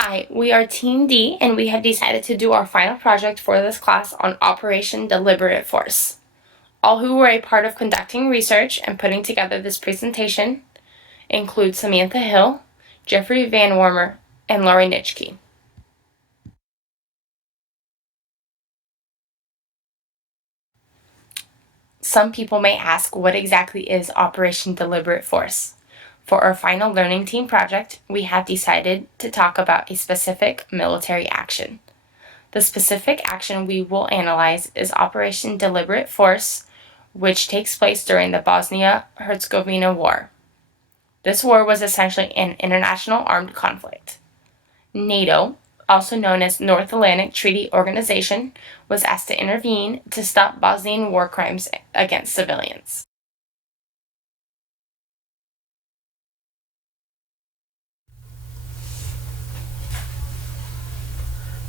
Hi, we are Team D, and we have decided to do our final project for this class on Operation Deliberate Force. All who were a part of conducting research and putting together this presentation include Samantha Hill, Jeffrey VanWormer, and Laurie Nitschke. Some people may ask, what exactly is Operation Deliberate Force? For our final learning team project, we have decided to talk about a specific military action. The specific action we will analyze is Operation Deliberate Force, which takes place during the Bosnia-Herzegovina War. This war was essentially an international armed conflict. NATO, also known as North Atlantic Treaty Organization, was asked to intervene to stop Bosnian war crimes against civilians.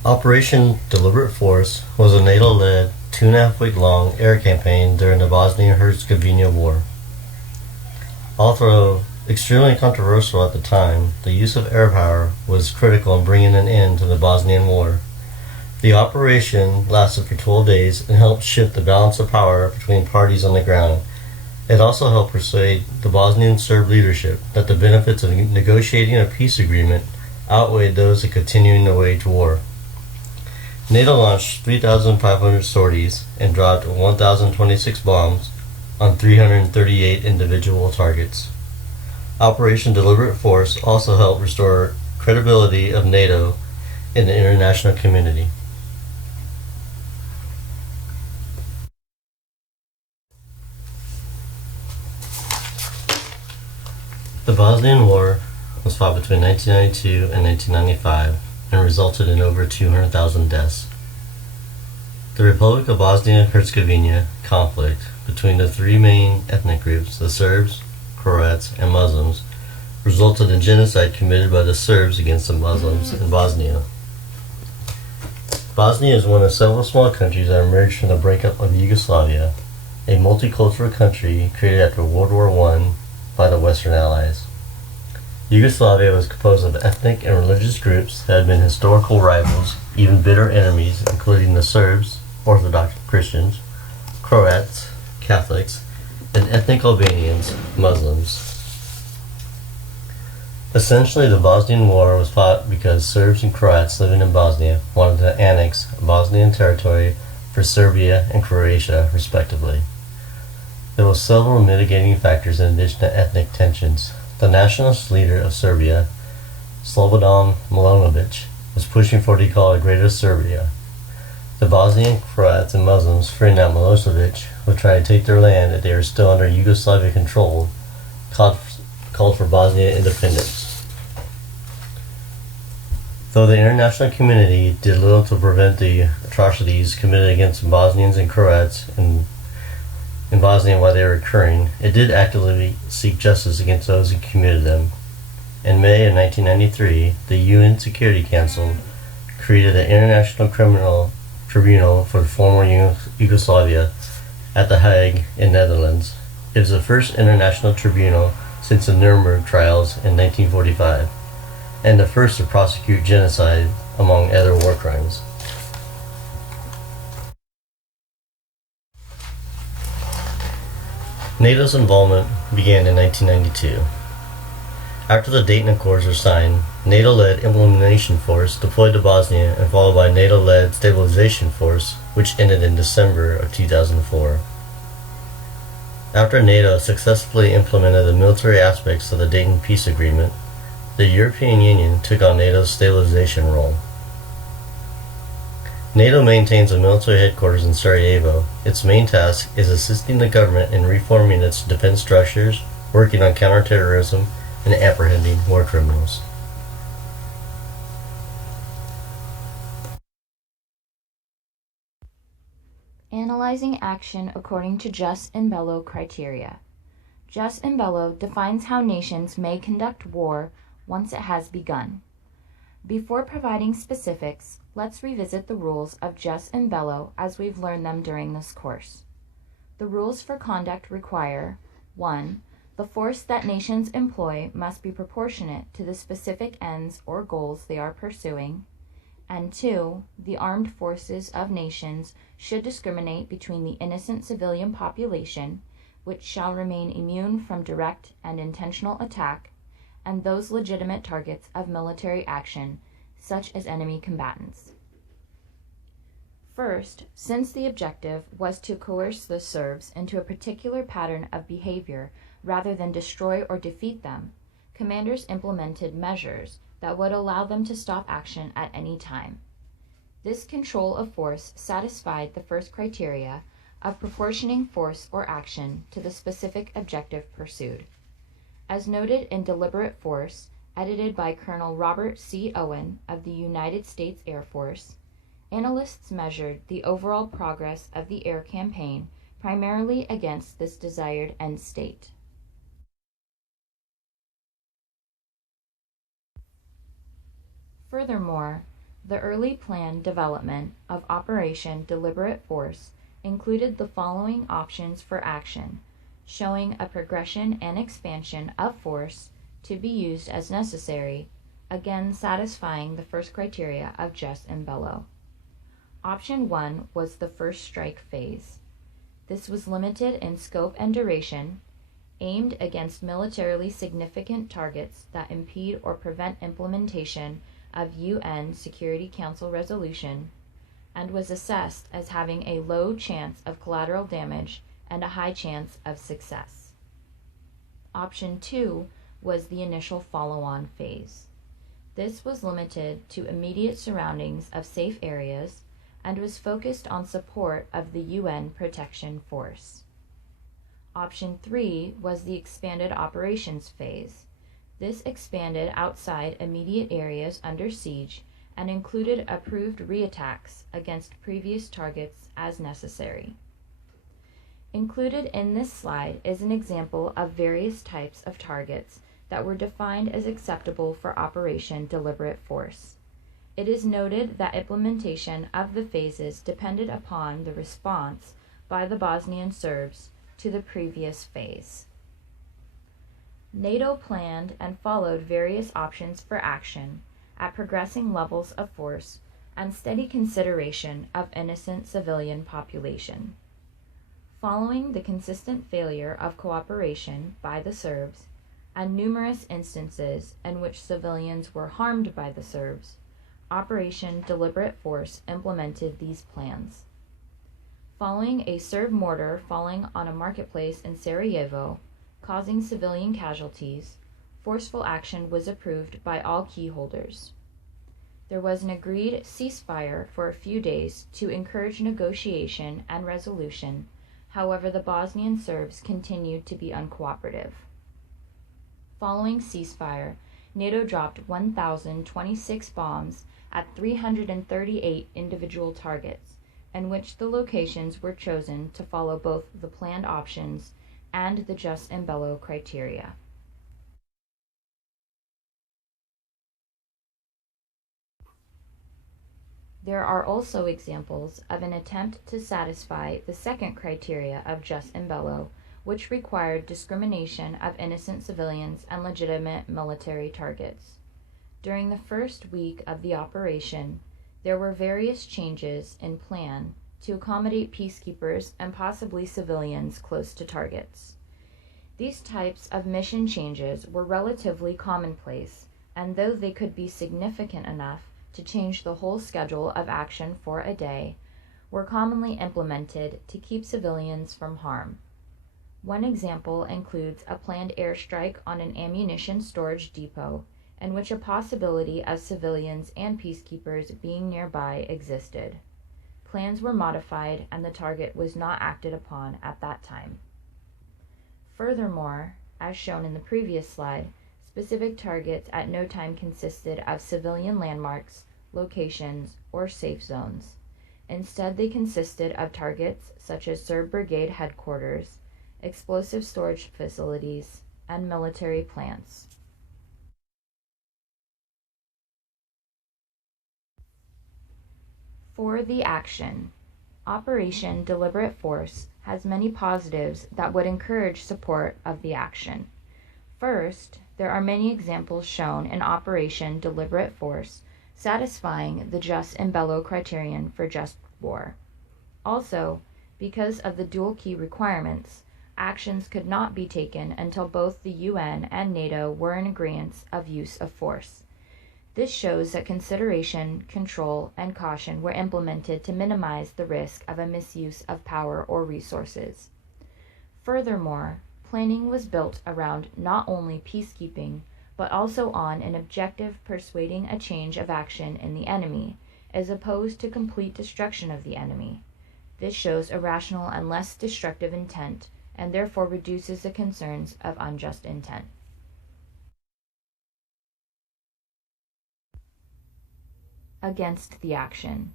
Operation Deliberate Force was a NATO-led 2.5-week-long air campaign during the Bosnia-Herzegovina War. Although extremely controversial at the time, the use of air power was critical in bringing an end to the Bosnian War. The operation lasted for 12 days and helped shift the balance of power between parties on the ground. It also helped persuade the Bosnian Serb leadership that the benefits of negotiating a peace agreement outweighed those of continuing to wage war. NATO launched 3,500 sorties and dropped 1,026 bombs on 338 individual targets. Operation Deliberate Force also helped restore credibility of NATO in the international community. The Bosnian War was fought between 1992 and 1995 and resulted in over 200,000 deaths. The Republic of Bosnia-Herzegovina conflict between the three main ethnic groups, the Serbs, Croats, and Muslims, resulted in genocide committed by the Serbs against the Muslims in Bosnia. Bosnia is one of several small countries that emerged from the breakup of Yugoslavia, a multicultural country created after World War I by the Western Allies. Yugoslavia was composed of ethnic and religious groups that had been historical rivals, even bitter enemies, including the Serbs, Orthodox Christians, Croats, Catholics, and ethnic Albanians, Muslims. Essentially, the Bosnian War was fought because Serbs and Croats living in Bosnia wanted to annex Bosnian territory for Serbia and Croatia, respectively. There were several mitigating factors in addition to ethnic tensions. The nationalist leader of Serbia, Slobodan Milosevic, was pushing for what he called a Greater Serbia. The Bosnian Croats and Muslims, fearing that Milosevic would try to take their land if they were still under Yugoslavian control, called for Bosnia independence. Though the international community did little to prevent the atrocities committed against Bosnians and Croats in Bosnia while they were occurring, it did actively seek justice against those who committed them. In May of 1993, the UN Security Council created the International Criminal Tribunal for former Yugoslavia at The Hague in Netherlands. It was the first international tribunal since the Nuremberg trials in 1945, and the first to prosecute genocide among other war crimes. NATO's involvement began in 1992. After the Dayton Accords were signed, NATO-led Implementation Force deployed to Bosnia and followed by NATO-led Stabilization Force, which ended in December of 2004. After NATO successfully implemented the military aspects of the Dayton Peace Agreement, the European Union took on NATO's stabilization role. NATO maintains a military headquarters in Sarajevo. Its main task is assisting the government in reforming its defense structures, working on counterterrorism, and apprehending war criminals. Analyzing action according to jus in bello criteria. Jus in bello defines how nations may conduct war once it has begun. Before providing specifics, let's revisit the rules of jus in bello as we've learned them during this course. The rules for conduct require 1. The force that nations employ must be proportionate to the specific ends or goals they are pursuing. And 2, the armed forces of nations should discriminate between the innocent civilian population, which shall remain immune from direct and intentional attack, and those legitimate targets of military action, such as enemy combatants. First, since the objective was to coerce the Serbs into a particular pattern of behavior rather than destroy or defeat them, commanders implemented measures that would allow them to stop action at any time. This control of force satisfied the first criteria of proportioning force or action to the specific objective pursued. As noted in Deliberate Force, edited by Colonel Robert C. Owen of the United States Air Force, analysts measured the overall progress of the air campaign primarily against this desired end state. Furthermore, the early planned development of Operation Deliberate Force included the following options for action, showing a progression and expansion of force to be used as necessary, again satisfying the first criteria of jus in bello. Option 1 was the first strike phase. This was limited in scope and duration, aimed against militarily significant targets that impede or prevent implementation of UN Security Council resolution, and was assessed as having a low chance of collateral damage and a high chance of success. Option 2 was the initial follow-on phase. This was limited to immediate surroundings of safe areas and was focused on support of the UN Protection Force. Option 3 was the expanded operations phase. This expanded outside immediate areas under siege and included approved reattacks against previous targets as necessary. Included in this slide is an example of various types of targets that were defined as acceptable for Operation Deliberate Force. It is noted that implementation of the phases depended upon the response by the Bosnian Serbs to the previous phase. NATO planned and followed various options for action at progressing levels of force and steady consideration of innocent civilian population. Following the consistent failure of cooperation by the Serbs and numerous instances in which civilians were harmed by the Serbs, Operation Deliberate Force implemented these plans. Following a Serb mortar falling on a marketplace in Sarajevo, causing civilian casualties, forceful action was approved by all key holders. There was an agreed ceasefire for a few days to encourage negotiation and resolution. However, the Bosnian Serbs continued to be uncooperative. Following ceasefire, NATO dropped 1,026 bombs at 338 individual targets, in which the locations were chosen to follow both the planned options and the jus in bello criteria. There are also examples of an attempt to satisfy the second criteria of jus in bello, which required discrimination of innocent civilians and legitimate military targets. During the first week of the operation, there were various changes in plan to accommodate peacekeepers and possibly civilians close to targets. These types of mission changes were relatively commonplace, and though they could be significant enough to change the whole schedule of action for a day, were commonly implemented to keep civilians from harm. One example includes a planned airstrike on an ammunition storage depot, in which a possibility of civilians and peacekeepers being nearby existed. Plans were modified and the target was not acted upon at that time. Furthermore, as shown in the previous slide, specific targets at no time consisted of civilian landmarks, locations, or safe zones. Instead, they consisted of targets such as Serb Brigade headquarters, explosive storage facilities, and military plants. For the action, Operation Deliberate Force has many positives that would encourage support of the action. First, there are many examples shown in Operation Deliberate Force satisfying the jus in bello criterion for just war. Also, because of the dual key requirements, actions could not be taken until both the UN and NATO were in agreement of use of force. This shows that consideration, control, and caution were implemented to minimize the risk of a misuse of power or resources. Furthermore, planning was built around not only peacekeeping, but also on an objective persuading a change of action in the enemy, as opposed to complete destruction of the enemy. This shows a rational and less destructive intent, and therefore reduces the concerns of unjust intent. Against the action.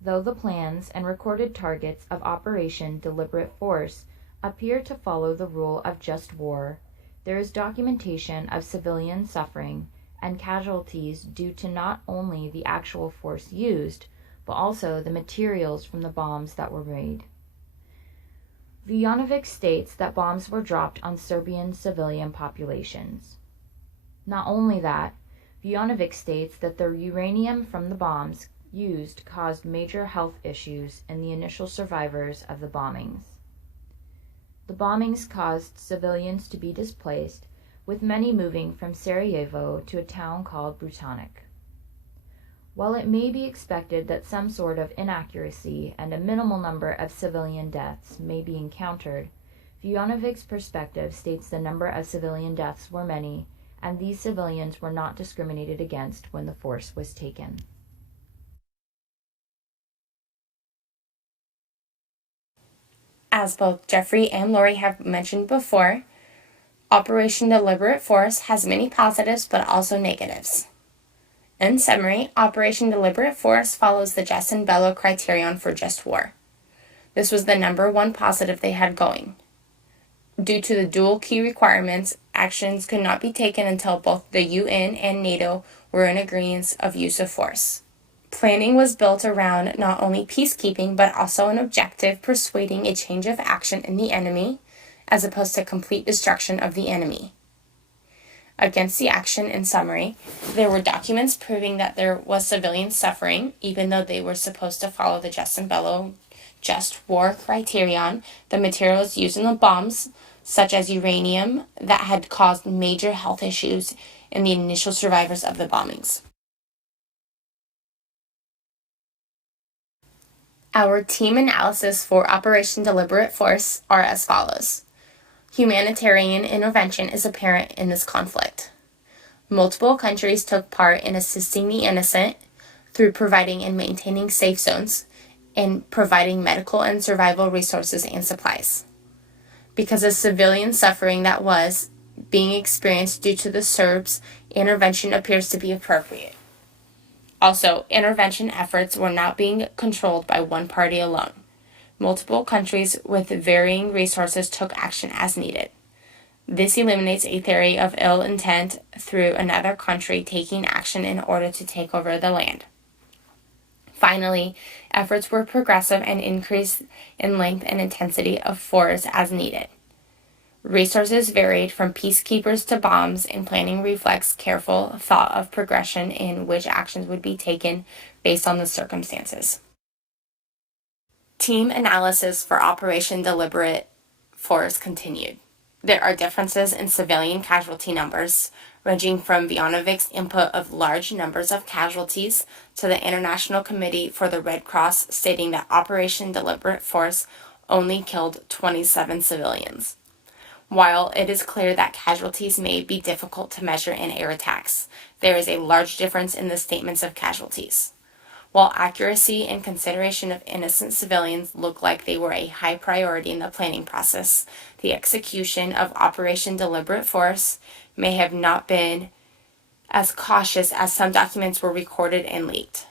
Though the plans and recorded targets of Operation Deliberate Force appear to follow the rule of just war, there is documentation of civilian suffering and casualties due to not only the actual force used, but also the materials from the bombs that were made. Vujanovic states that bombs were dropped on Serbian civilian populations. Not only that, Vujanovic states that the uranium from the bombs used caused major health issues in the initial survivors of the bombings. The bombings caused civilians to be displaced, with many moving from Sarajevo to a town called Brutanic. While it may be expected that some sort of inaccuracy and a minimal number of civilian deaths may be encountered, Vujanovic's perspective states the number of civilian deaths were many, and these civilians were not discriminated against when the force was taken. As both Jeffrey and Laurie have mentioned before, Operation Deliberate Force has many positives but also negatives. In summary, Operation Deliberate Force follows the jus in bello criterion for just war. This was the number one positive they had going. Due to the dual key requirements, actions could not be taken until both the UN and NATO were in agreement of use of force. Planning was built around not only peacekeeping, but also an objective persuading a change of action in the enemy, as opposed to complete destruction of the enemy. Against the action, in summary, there were documents proving that there was civilian suffering, even though they were supposed to follow the jus in bello just war criterion. The materials used in the bombs, such as uranium, that had caused major health issues in the initial survivors of the bombings. Our team analysis for Operation Deliberate Force are as follows. Humanitarian intervention is apparent in this conflict. Multiple countries took part in assisting the innocent through providing and maintaining safe zones and providing medical and survival resources and supplies. Because of civilian suffering that was being experienced due to the Serbs, intervention appears to be appropriate. Also, intervention efforts were not being controlled by one party alone. Multiple countries with varying resources took action as needed. This eliminates a theory of ill intent through another country taking action in order to take over the land. Finally, efforts were progressive and increased in length and intensity of force as needed. Resources varied from peacekeepers to bombs, and planning reflects careful thought of progression in which actions would be taken based on the circumstances. Team analysis for Operation Deliberate Force continued. There are differences in civilian casualty numbers, ranging from Vujanovic's input of large numbers of casualties to the International Committee for the Red Cross stating that Operation Deliberate Force only killed 27 civilians. While it is clear that casualties may be difficult to measure in air attacks, there is a large difference in the statements of casualties. While accuracy and consideration of innocent civilians look like they were a high priority in the planning process, the execution of Operation Deliberate Force may have not been as cautious as some documents were recorded and leaked.